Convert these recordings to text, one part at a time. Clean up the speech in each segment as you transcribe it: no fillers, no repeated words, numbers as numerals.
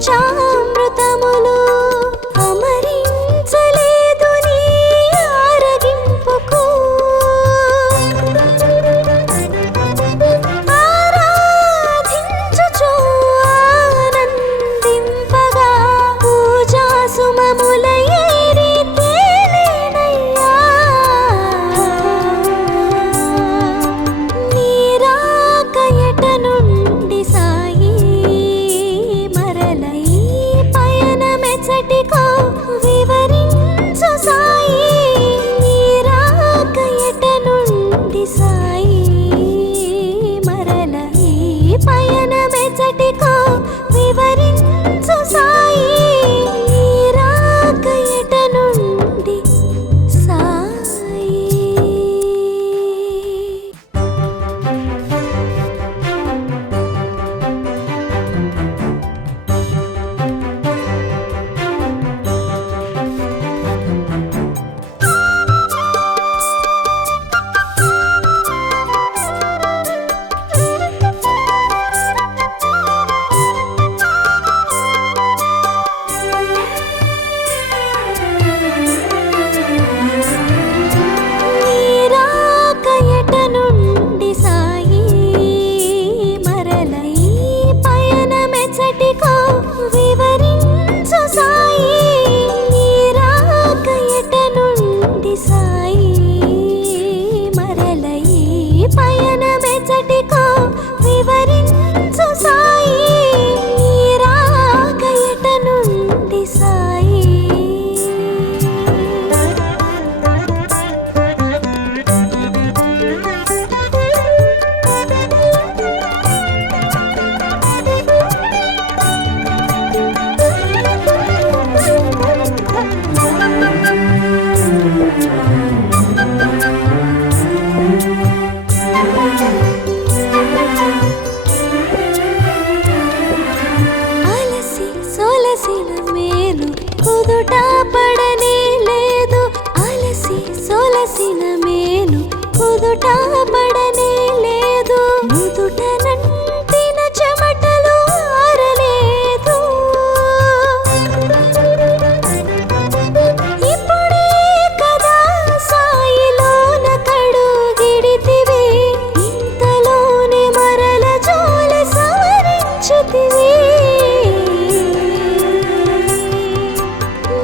పంచామృతములు అమరించలేదు నీ ఆరగింపుకు ఆరాధించుచు ఆనందింపగా పూజా సుమముల ఏరి తేలేనయ్యా నీ రాక ఎట నుండి సాయి మరల ఈ పయనమెచ్చటికో వివరించు సాయి నీ రాక ఎట నుండి సాయి మరల ఈ పయనమెచ్చటికో వివరించు సాయి నీ రాక ఎట నుండి సాయి. నీ రాక ఎట నుండి సాయి మరల ఈ పయనమెచ్చటికో వివరించు సాయి నీ రాక ఎట నుండి సాయి మరల ఈ పయనమెచ్చటికో వివరించు సాయి నీ రాక ఎట నుండి సాయి. అలసి సొలసిన మేలు కుదుట పడనే లేదు అలసి సొలసిన మేలు కుదుట పడనే లేదు నుదుట నంటిన చెమటలు ఆరలేదు ఇప్పుడే కదా సాయిలోన కడుగిడితివి ఇంతలోనే మరల జోల సవరించుతివి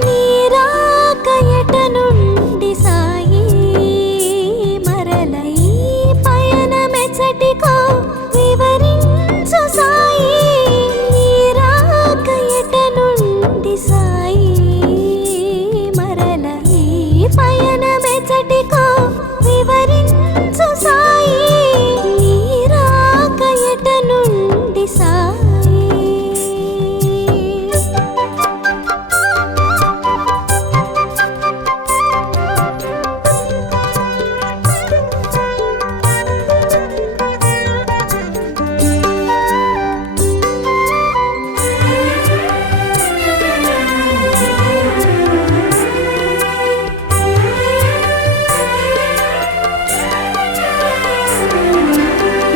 నీ రాక ఎట నుండి సాయి మరల ఈ పయనమెచ్చటికో వివరించు సాయి నీ రాక ఎట నుండి సాయి మరల ఈ పయనమెచ్చటికో వివరించు సాయి నీ రాక ఎట నుండి సాయి.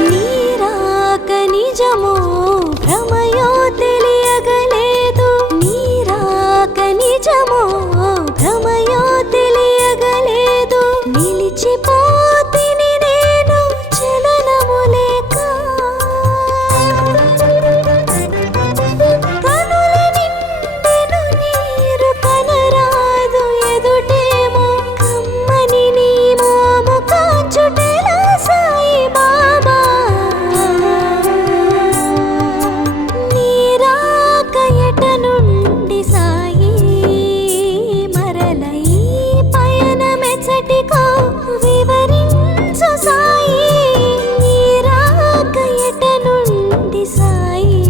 నీ రాక నిజమో భ్రమయో తెలియగలేదు నీ రాక నిజమో భ్రమయో తెలియగలేదు నిలిచిపోతిని నేను చలనము లేక కనుల నిండెను నీరు కనరాదు ఎదుటేమో కమ్మని నీ మోము కాచుటెలా సాయి బాబా నీ రాక ఎట నుండి సాయి మరల ఈ పయనమెచ్చటికో వివరించు సాయి నీ రాక ఎట నుండి సాయి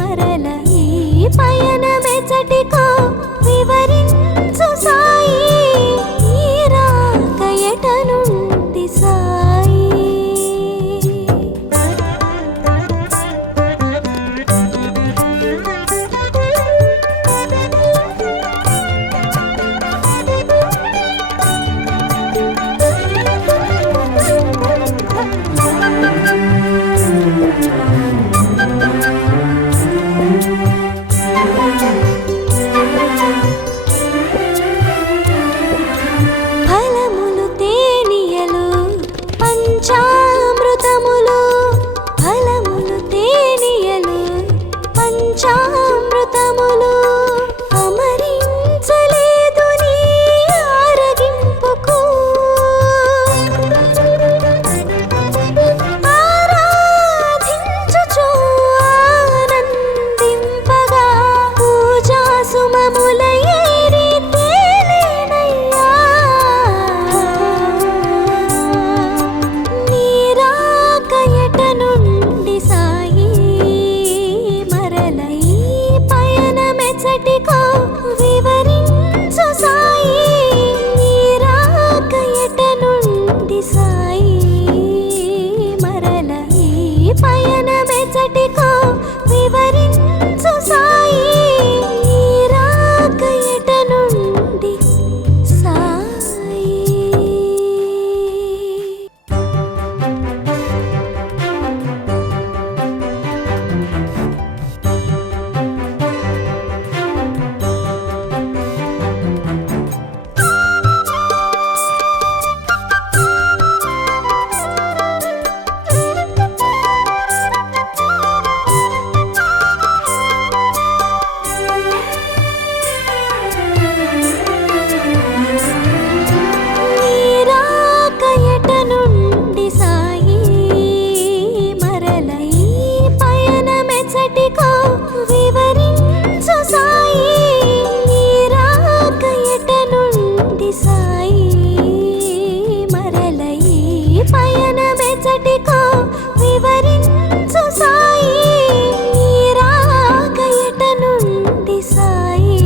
మరల ఈ పయనమెచ్చటికో వివరించు సాయి నీ రాక ఎట నుండి సాయి. Thank you. పంచామృతములు అమరించలేదు నీ ఆరగింపుకు ఆరాధించుచు ఆనందింపగా పూజా సుమముల ఏరి తేలేనయ్యా నీ రాక ఎట నుండి సాయి మరల ఈ పయనమెచ్చటికో వివరించు సాయి నీ రాక ఎట నుండి సాయి మరల ఈ పయనమెచ్చటికో వివరించు సాయి నీ రాక ఎట నుండి సాయి. నీ రాక ఎట నుండి సాయి మరల ఈ పయనమెచ్చటికో వివరించు సాయి నీ రాక ఎట నుండి సాయి మరల ఈ పయనమెచ్చటికో వివరించు సాయి నీ రాక ఎట నుండి సాయి.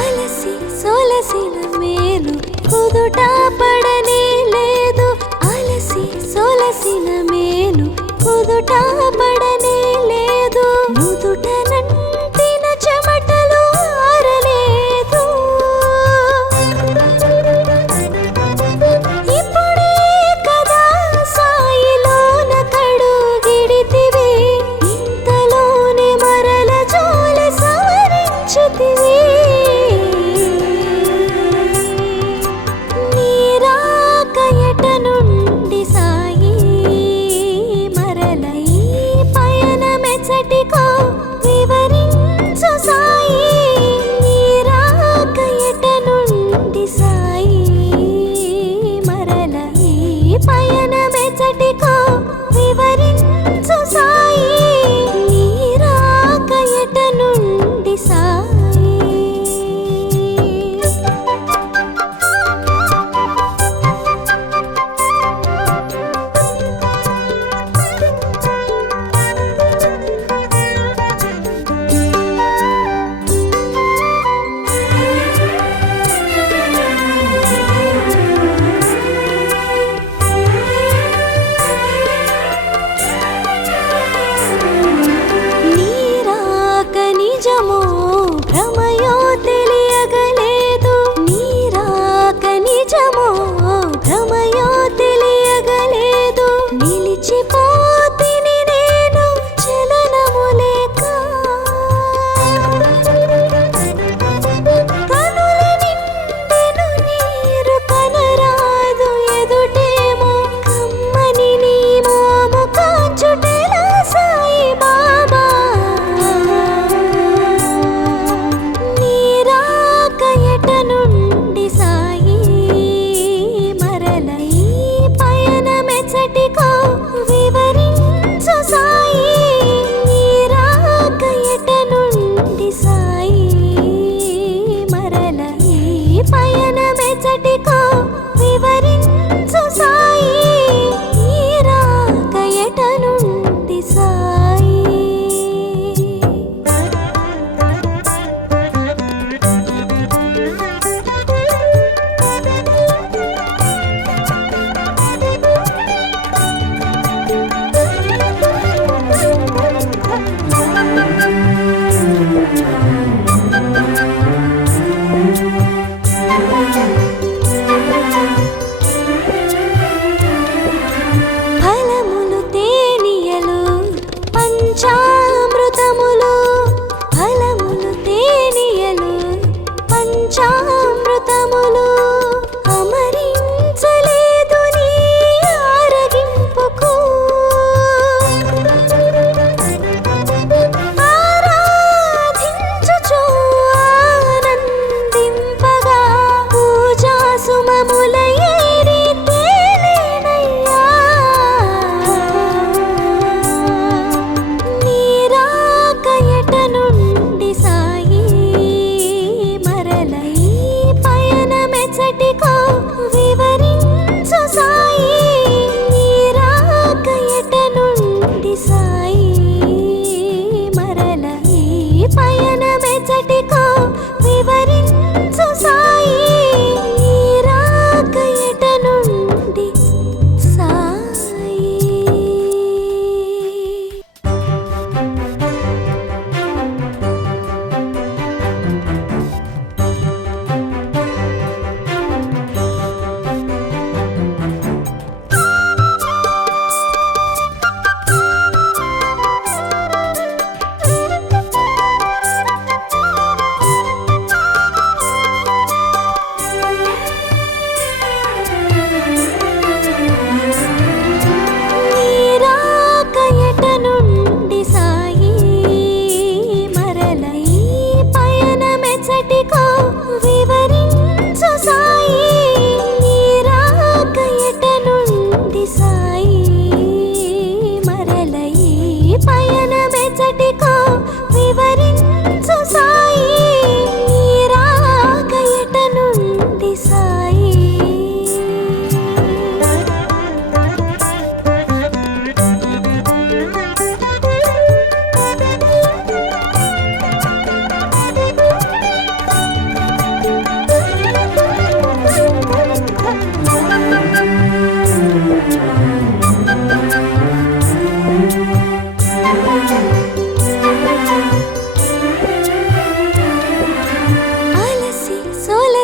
అలసి సొలసిన మేలు కుదుట పడనే లేదు అలసి సొలసిన మేలు కుదుట పడనే లేదు నుదుట నంటిన చెమటలు ఆరలేదు ఇప్పుడే కదా సాయిలోన కడుగిడితివి ఇంతలోనే మరల జోలి సవరించితివి నీ రాక ఎట నుండి సాయి మరల ఈ పయనమెచ్చటికో వివరించు సాయి నీ రాక ఎట నుండి సాయి మరల ఈ పయనమెచ్చటికో వివరించు సాయి నీ రాక ఎట నుండి సాయి. నీ రాక నిజమో భ్రమయో తెలియగలేదు నీ రాక నిజమో భ్రమయో తెలియగలేదు నిలిచిపోతిని నేను చలనము లేక కనుల నిండెను నీరు కనరాదు ఎదుటేమో కమ్మని నీ మోము కాంచుటెలా సాయి బాబా నీ రాక ఎట నుండి సాయి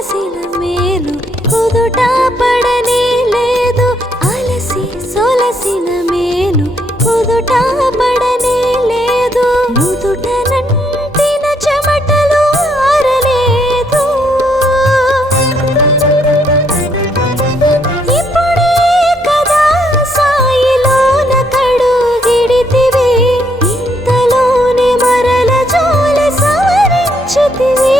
సొలసిన మేలు కుదుట పడనే లేదు అలసి సొలసిన మేలు కుదుట పడనే లేదు నుదుట నంటిన చెమటలు ఆరలేదు ఇప్పుడే కదా సాయిలోన కడుగిడితివి ఇంతలోనే మరల జోల సవరించితివి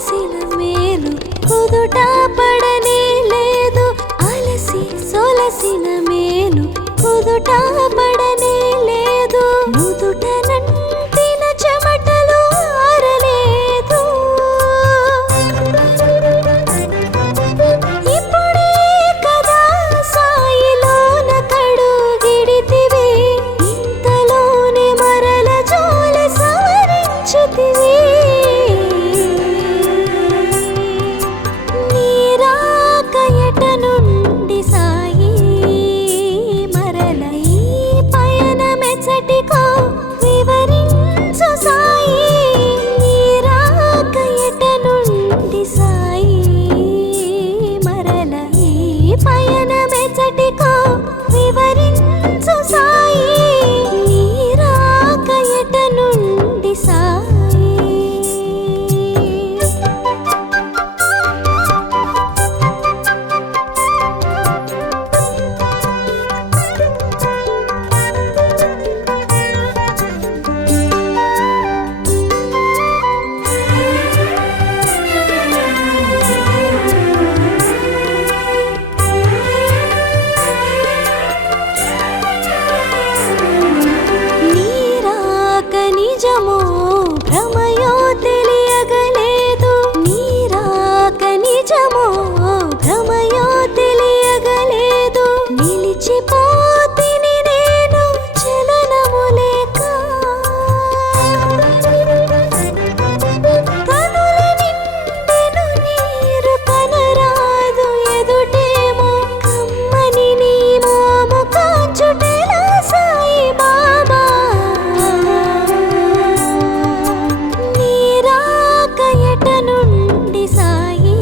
సొలసిన మేలు కుదుట పడనే లేదు అలసి సొలసిన మేలు కుదుట పడనే లేదు నుదుట నంటిన చెమటలు ఆరలేదు ఇప్పుడే కదా సాయిలోన కడుగిడితివి ఇంతలోనే మరల జోలి సవరించితివి నీరాక ఎట నుండి సాయి మరల ఈ పయనమెచ్చటికో వివరించు సాయి నీరాక ఎట నుండి సాయి మరల ఈ పయనమెచ్చటికో వివరించు సాయి నీరాక ఎట నుండి సాయి నీరాక నిజమో భ్రమయో తెలియగలేదు నీరాక నిజమో భ్రమయో తెలియగలేదు నిలిచిపోతిని నేను చలనము లేక కనుల నిండెను నీరు కనరాదు ఎదుటేమో కమ్మని నీ మోము కాచుటెలా సాయి బాబా నీరాక ఎట నుండి సాయి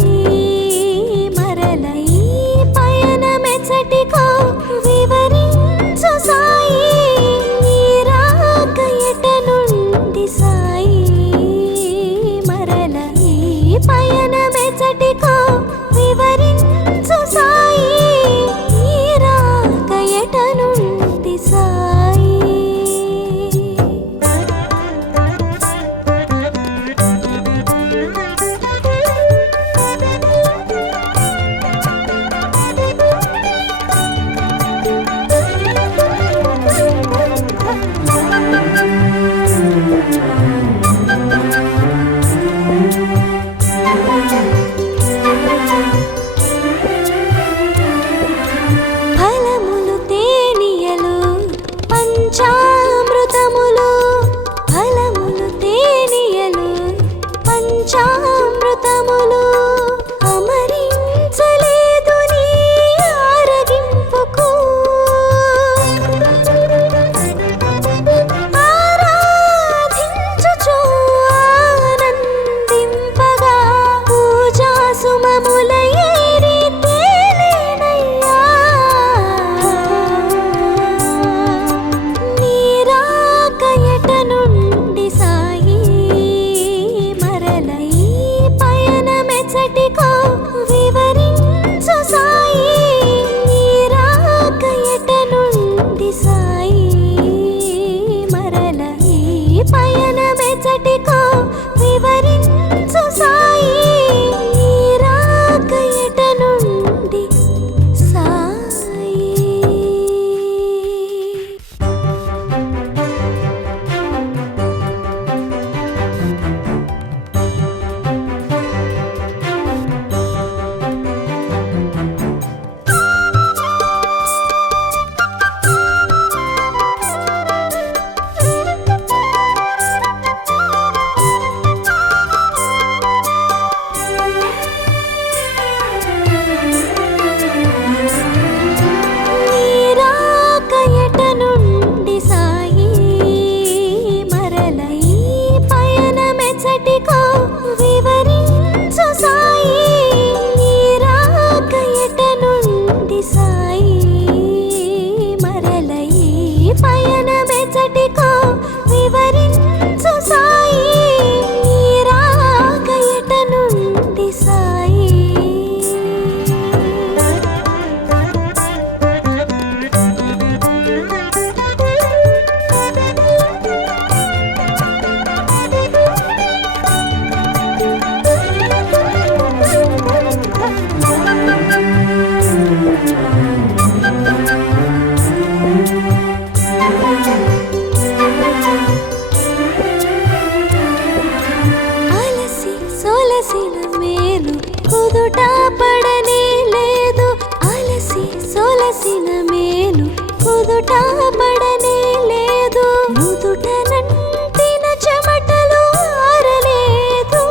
మేలు కుదుట పడనే లేదు అలసి సొలసిన మేలు కుదుట పడనే లేదు నుదుట నంటిన చెమటలు ఆరలేదు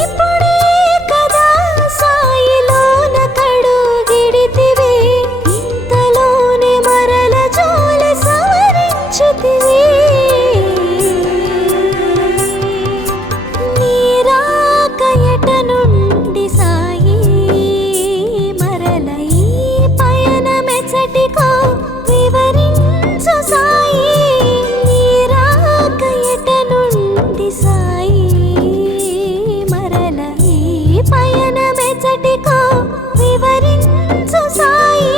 ఇప్పుడే కదా సాయిలోన కడుగిడితివి ఇంతలోనే మరల జోలి సవరించితివి నీరాక ఎట నుండి సాయి మరల ఈ పయనమెచ్చటికో వివరించు సాయి నీరాక ఎట నుండి సాయి మరల ఈ పయనమెచ్చటికో వివరించు సాయి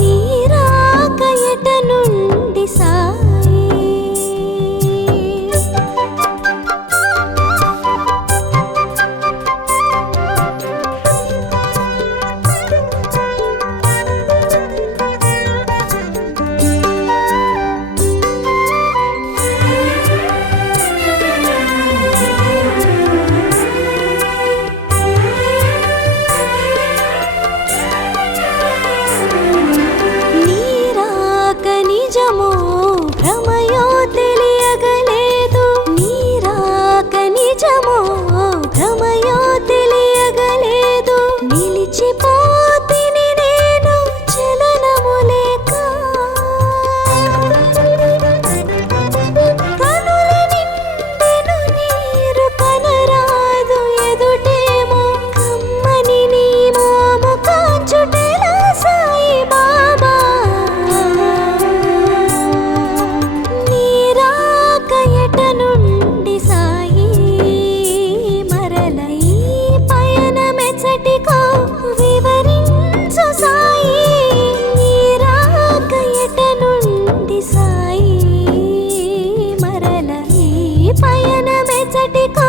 నీరాక ఎట నుండి సాయి నీరాక నిజమో భ్రమయో తెలియగలేదు నీరాక నిజమో భ్రమయో తెలియగలేదు నిలిచిపోతిని నేను చలనము లేక కనుల నిండెను నీరు కనరాదు ఎదుటేమో కమ్మని నీ మోము కాంచుటెలా సాయి బాబా నీరాక ఎట నుండి సాయి మరల ఈ పయనమెచ్చటికో వివరించు సాయి నీరాక ఎట నుండి సాయి మరల ఈ పయనమెచ్చటికో